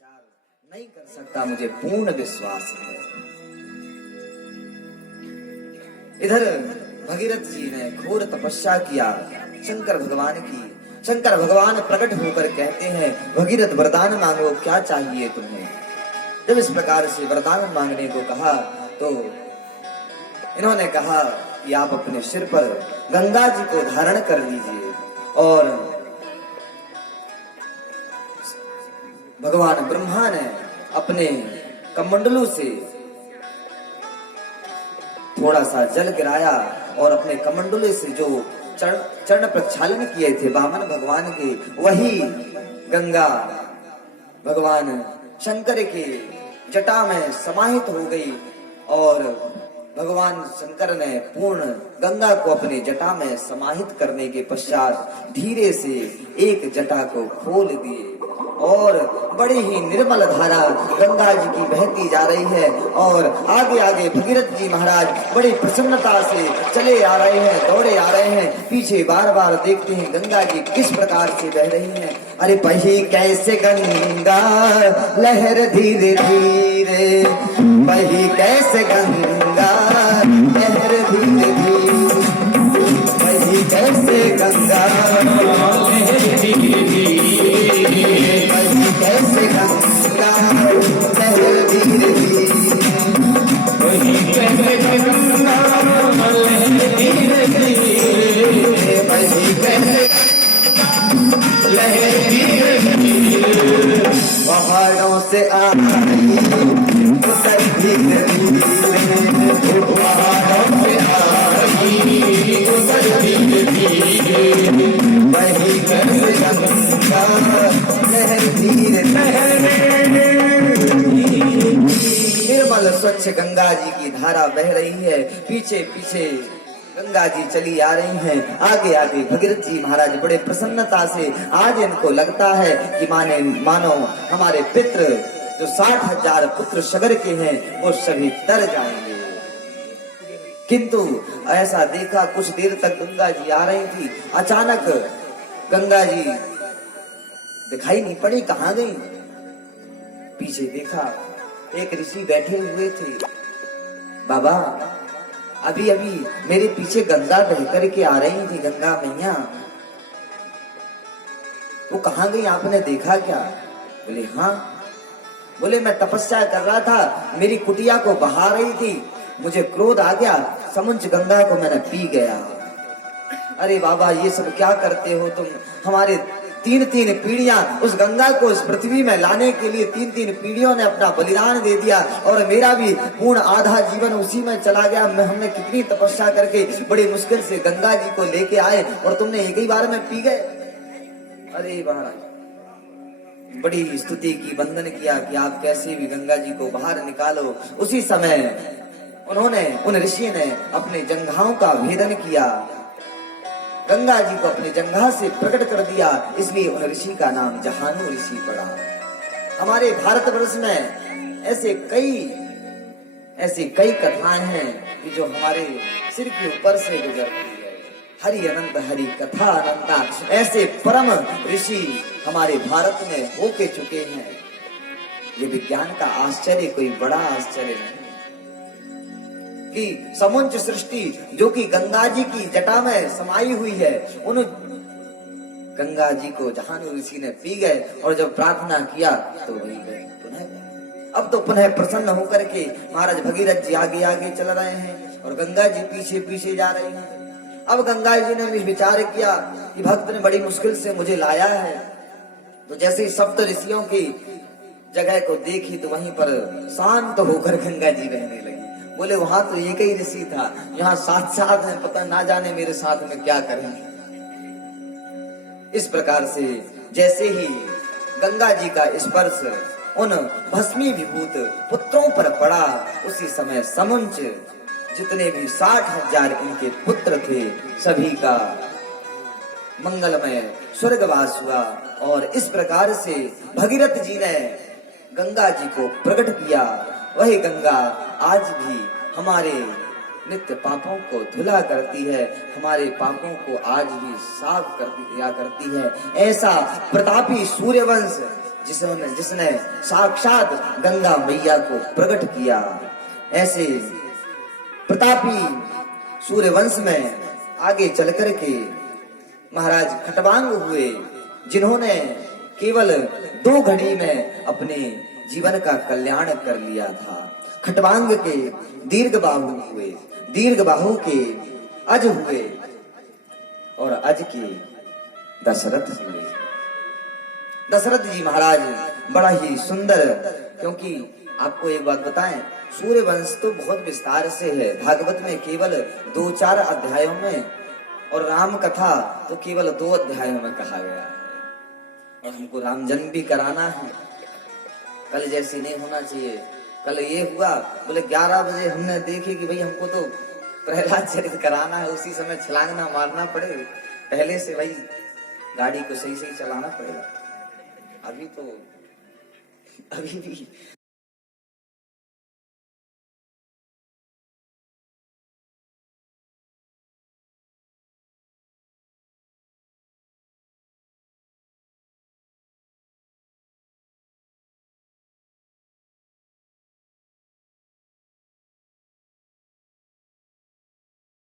अत्याचार नहीं कर सकता, मुझे पूर्ण विश्वास है। इधर भगीरथ जी ने घोर तपस्या किया शंकर भगवान की। शंकर भगवान प्रकट होकर कहते हैं, भगीरथ वरदान मांगो, क्या चाहिए तुम्हें। जब इस प्रकार से वरदान मांगने को कहा तो इन्होंने कहा कि आप अपने सिर पर गंगा जी को धारण कर लीजिए। और भगवान ब्रह्मा ने अपने कमंडलों से थोड़ा सा जल गिराया और अपने कमंडलों से जो चरण प्रक्षालन किए थे वामन भगवान के, वही गंगा भगवान शंकर के जटा में समाहित हो गई। और भगवान शंकर ने पूर्ण गंगा को अपने जटा में समाहित करने के पश्चात धीरे से एक जटा को खोल दिए और बड़ी ही निर्मल धारा गंगा जी की बहती जा रही है। और आगे आगे भगीरथ जी महाराज बड़ी प्रसन्नता से चले आ रहे हैं, दौड़े आ रहे हैं। पीछे बार बार देखते हैं गंगा जी किस प्रकार से बह रही हैं। अरे बही कैसे गंगा लहर धीरे धीरे, बही कैसे गंगा लहर धीरे धीरे, बही कैसे गंगा लहर धीरे धीरे, बही कैसे गंगा लहर धीरे धीरे, बही कैसे गंगा लहर धीरे धीरे, बही कैसे लहर धीरे धीरे, पहाड़ों से आ रही उतर धीरे धीरे, पहाड़ों से आ रही उतर धीरे धीरे, वही कैसे गंगा लहर धीरे निर्मल स्वच्छ गंगा जी की धारा बह रही है। पीछे पीछे गंगा जी चली आ रही हैं। आगे आगे भगीरथ जी महाराज बड़े प्रसन्नता से, आज इनको लगता है कि मानो हमारे पितृ जो 60,000 पुत्र सगर के हैं वो सभी तर जाएंगे। किंतु ऐसा देखा, कुछ देर तक गंगा जी आ रही थी, अचानक गंगा जी दिखाई नहीं पड़ी, कहाँ गई। पीछे देखा एक ऋषि बैठे हुए थे। बाबा अभी अभी मेरे पीछे गंगा बह करके आ रही थी, गंगा मैया, वो कहाँ गई, आपने देखा क्या। बोले हाँ। बोले मैं तपस्या कर रहा था, मेरी कुटिया को बहा रही थी, मुझे क्रोध आ गया, समुच गंगा को मैंने पी गया। अरे बाबा ये सब क्या करते हो तुम, हमारे 3-3 पीढ़ियां उस गंगा को इस पृथ्वी में लाने के लिए 3-3 पीढ़ियों ने अपना बलिदान दे दिया और मेरा भी पूर्ण आधा जीवन उसी में चला गया। हमने कितनी तपस्या करके बड़ी मुश्किल से गंगा जी को लेके आए और तुमने एक ही बार में पी गए। अरे महाराज बड़ी स्तुति की, वंदन किया कि आप कैसे भी गंगा जी को बाहर निकालो। उसी समय उन्होंने, उन ऋषि ने अपने जंघाओं का भेदन किया, गंगा जी को अपने जंघा से प्रकट कर दिया, इसलिए उन ऋषि का नाम जहानु ऋषि पड़ा। हमारे भारतवर्ष में ऐसे कई कथाएं हैं कि जो हमारे सिर के ऊपर से गुजरती है। हरि अनंत हरि कथा अनंता, ऐसे परम ऋषि हमारे भारत में होके चुके हैं। ये विज्ञान का आश्चर्य कोई बड़ा आश्चर्य नहीं कि समुच सृष्टि जो कि गंगा जी की जटा में समाई हुई है, उन गंगा जी को जहानु ऋषि ने पी गए और जब प्रार्थना किया तो वही गए पुनः। अब तो पुनः प्रसन्न होकर के महाराज भगीरथ जी आगे आगे चल रहे हैं और गंगा जी पीछे पीछे जा रही हैं। अब गंगा जी ने विचार किया कि भक्त ने बड़ी मुश्किल से मुझे लाया है, तो जैसे ही सप्त ऋषियों की जगह को देखी तो वहीं पर शांत होकर गंगा जी बहने लगी। बोले वहां तो एक ही ऋषि था, यहाँ साथ है, पता ना जाने मेरे साथ में क्या करेंगे। इस प्रकार से जैसे ही गंगा जी का स्पर्श उन भस्मी विभूत पुत्रों पर पड़ा, उसी समय समुच जितने भी 60,000 इनके पुत्र थे सभी का मंगलमय स्वर्गवास हुआ। और इस प्रकार से भगीरथ जी ने गंगा जी को प्रकट किया। वही गंगा आज भी हमारे नित्य पापों को धुला करती है, हमारे पापों को आज भी साफ कर दिया करती है। ऐसा प्रतापी सूर्यवंश जिसने जिसने साक्षात गंगा मैया को प्रकट किया। ऐसे प्रतापी सूर्यवंश में आगे चल कर के महाराज खटवांग हुए, जिन्होंने केवल 2 घड़ी में अपने जीवन का कल्याण कर लिया था। खटवांग के दीर्घ बाहु हुए, दीर्घ बाहु के अज हुए और अज के दशरथ हुए। दशरथ जी महाराज बड़ा ही सुंदर, क्योंकि आपको एक बात बताएं, सूर्य वंश तो बहुत विस्तार से है, भागवत में केवल 2-4 अध्यायों में, और राम कथा तो केवल 2 अध्यायों में कहा गया है। और हमको राम जन्म भी कराना है, कल जैसे नहीं होना चाहिए। कल ये हुआ, बोले 11 बजे हमने देखे कि भाई हमको तो प्रहलाद चरित कराना है, उसी समय छलांगना मारना पड़े, पहले से भाई गाड़ी को सही सही चलाना पड़ेगा। अभी भी